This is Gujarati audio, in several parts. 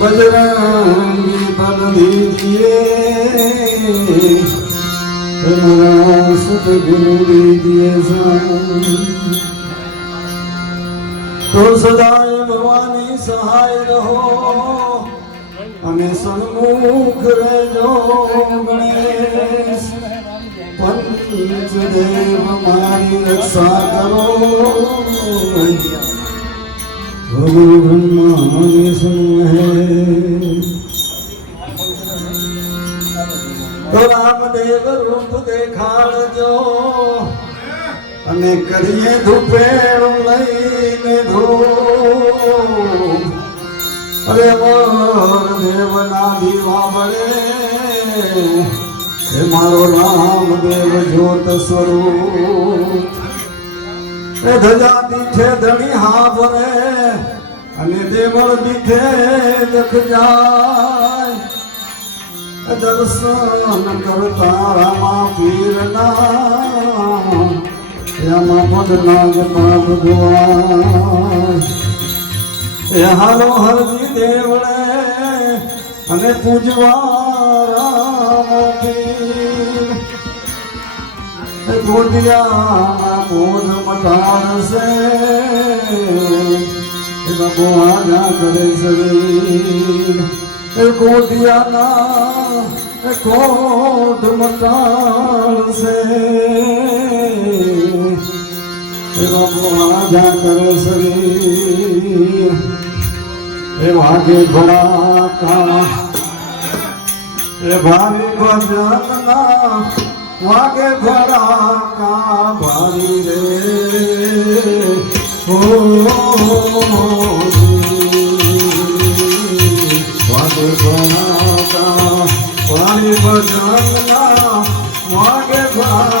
बजरंगी बल दीजिए हमारा सतगुरु दीजिए તો સદાય ભવાની સહાય રહો અને સન્મુખ રહેજો ગણેશ પંચદેવ મારી રક્ષા કરો ભગુ બ્રહ્મા વિષ્ણુ હે તો રામદેવ રૂપ દેખાડજો અને કરીએ ધૂપેણું લઈને ધૂપ અરે દેવના દીવા બળે હે મારો રામદેવ જ્યોત સ્વરૂપ એ ધજા દીઠે ધણી હા ભરે અને દેવળ દીઠે દખ જાય. દર્શન કરતા રામા પીરના એમાં પદનાગ ભગવાન એ હાલો હરજી દેવળે અને પૂજવા રામ પીર ગોડિયા બોધ મટાડશે? એ બાબુ આજા કરે શરીર એ ગોડિયાના એ કોટ મટાડશે? એ બાબુ આજા કરે શરીર એ વાગે ભડાકા, એ ભારી ભજનના વાગે ભડાકા ભારી રે. હો વાગે ભડાકા ભારી ભજનના વાગે ભડાકા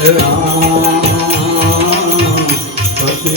राम पति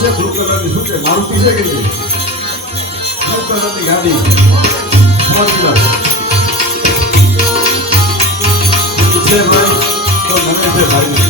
છે બ્લુ કલરની શું છે? મારુતિ છે કે નહીં? બ્લુ કલરની ગાડી ફોર્ચ્યુનર છે ભાઈ? તો મને છે ભાઈ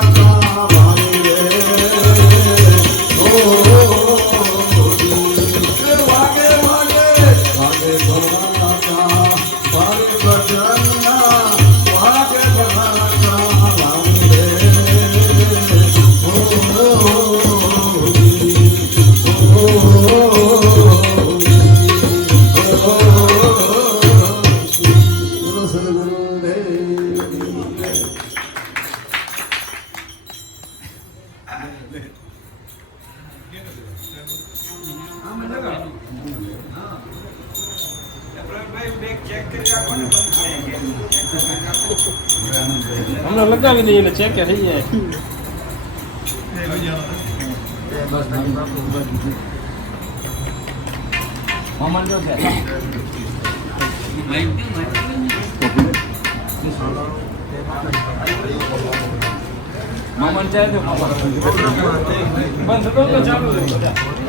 એટલે ચેક થઈ જાય મમન જો છે મમન ચાય તો મમન બંધ તો ચાલુ